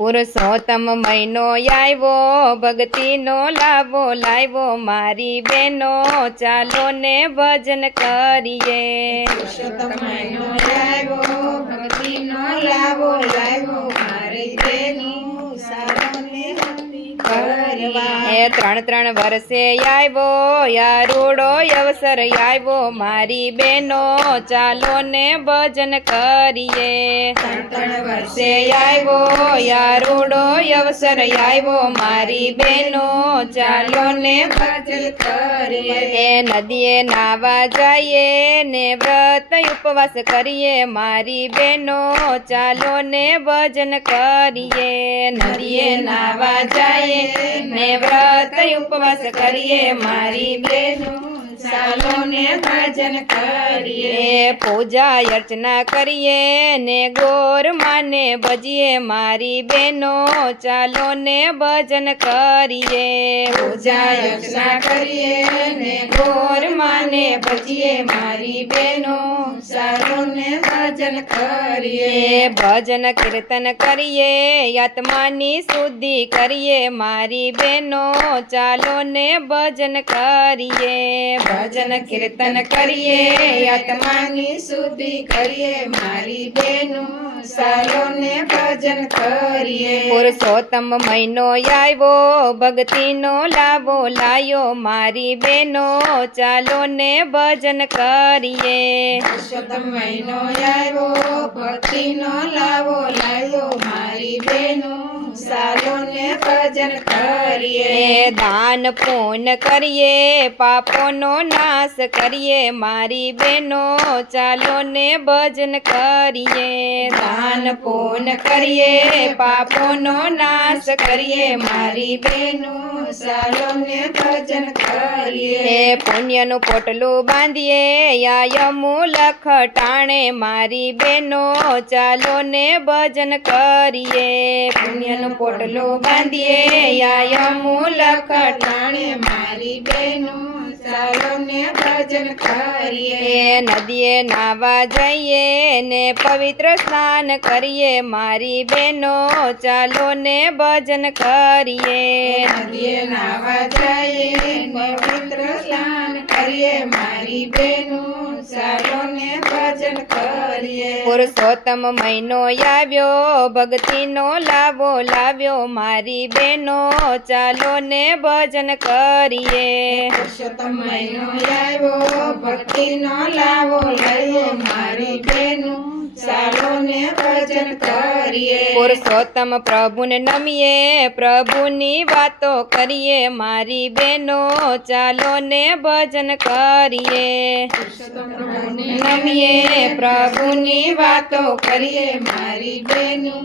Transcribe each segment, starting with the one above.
પુરુષોત્તમ મહિનો આવ્યો, ભક્તિનો લાવો લાવ્યો, મારી બહેનો ચાલો ને ભજન કરીએ. પુરુષોત્તમ મહિનો આવ્યો, ભક્તિનો લાવો લાવ્યો, મારી બહેનો ચાલો ને કરવા. ત્રણ વર્ષે આવ્યો, યારૂડો અવસર આવ્યો, મારી બહેનો ચાલો ને ભજન કરીએ. ત્રણ વર્ષે આવ્યો, યારૂડો અવસર આવ્યો, મારી બહેનો ચાલો ને ભજન કરીએ. નદીએ નાવા જઈએ ને વ્રત ઉપવાસ કરીએ, મારી બહેનો ચાલો ને ભજન કરીએ. નદીએ નાવા જઈએ ને વ્રત ઉપવાસ કરીએ, મારી બહેનો ચાલો ને ભજન કરીએ. પૂજા અર્ચના કરીએ ને ગોર માને ભજીએ, મારી બહેનો ચાલો ને ભજન કરીએ. પૂજા અર્ચના કરીએ ને ગોર માને ભજીએ, મારી બહેનો ચાલો ને ભજન કરીએ. ભજન કીર્તન કરીએ, આત્માની શુદ્ધિ કરીએ, મારી બહેનો ચાલો ને ભજન કરીએ. ભજન કીર્તન કરીએ, આત્માની શુદ્ધિ કરીએ, મારી બહેનો ચાલો ને ભજન કરીએ. પુરુષોત્તમ મહિનો આવ્યો, ભક્તિનો લાવો લાયો, મારી બહેનો ચાલો ને ભજન કરીએ. પુરુષોત્તમ મહિનો આવ્યો, ભક્તિનો લાવો લાવ્યો, મારી બહેનો ચાલો ને ભજન કરીએ. દાન પૂન કરીએ, પાપોનો નાશ કરીએ, મારી બહેનો ચાલો ને ભજન કરીએ. દાન પૂન કરીએ, પાપોનો નાશ કરીએ, મારી બહેનો ચાલો ને ભજન કરીએ. પુણ્યનું પોટલું બાંધીએ, યમુલખ ટાણે, મારી બહેનો ચાલો ને ભજન કરીએ. પુણ્યનું પોટલું બાંધીએ, યમુલખ ટાણે, મારી બહેનો ચાલો ને ભજન કરીએ. નદીએ નાવા જઈએ ને પવિત્ર સ્નાન કરીએ, મારી બહેનો ચાલો ને ભજન કરીએ. નદીએ નાવા જઈએ ને પવિત્ર સ્નાન કરીએ, મારી બહેનો ચાલો ને ભજન કરીએ. પુરુષોત્તમ મહિનો આવ્યો, ભક્તિનો લાવો લાવ્યો, મારી બહેનો ચાલો ને ભજન કરીએ. પુરુષોત્તમ મહિનો આવ્યો, ભક્તિનો લાવો લઈએ, મારી બહેનો ચાલો ને ભજન કરીએ. પુરુષોત્તમ પ્રભુને નમીએ, પ્રભુની વાતો કરીએ, મારી બહેનો ચાલો ને ભજન કરીએ. પુરુષોત્તમ પ્રભુને નમીએ, પ્રભુની વાતો કરીએ, મારી બહેનો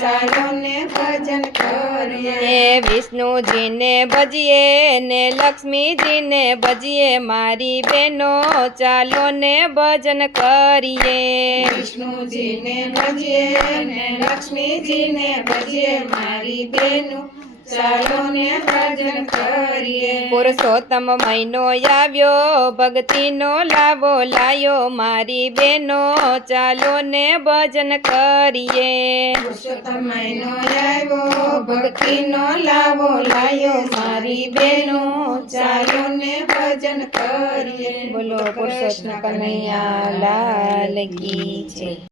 ચાલો ને ભજન કરીએ. વિષ્ણુજીને ભજીએ ને લક્ષ્મીજીને ભજીએ, મારી બહેનો ચાલો ને ભજન કરીએ. વિષ્ણુજીને ભજીએ ને લક્ષ્મીજીને ભજીએ, મારી બહેનો ચાલો ને ભજન કરીએ. પુરુષોત્તમ મહિનો આવ્યો, ભક્તિનો લાવો લાયો, મારી બહેનો ચાલો ને ભજન કરીએ. પુરુષોત્તમ મહિનો આવ્યો, ભક્તિનો લાવો લાયો, મારી બહેનો ચાલો ને ભજન કરીએ. બોલો પુરુષોત્તમ કનૈયા લાલ કી જય.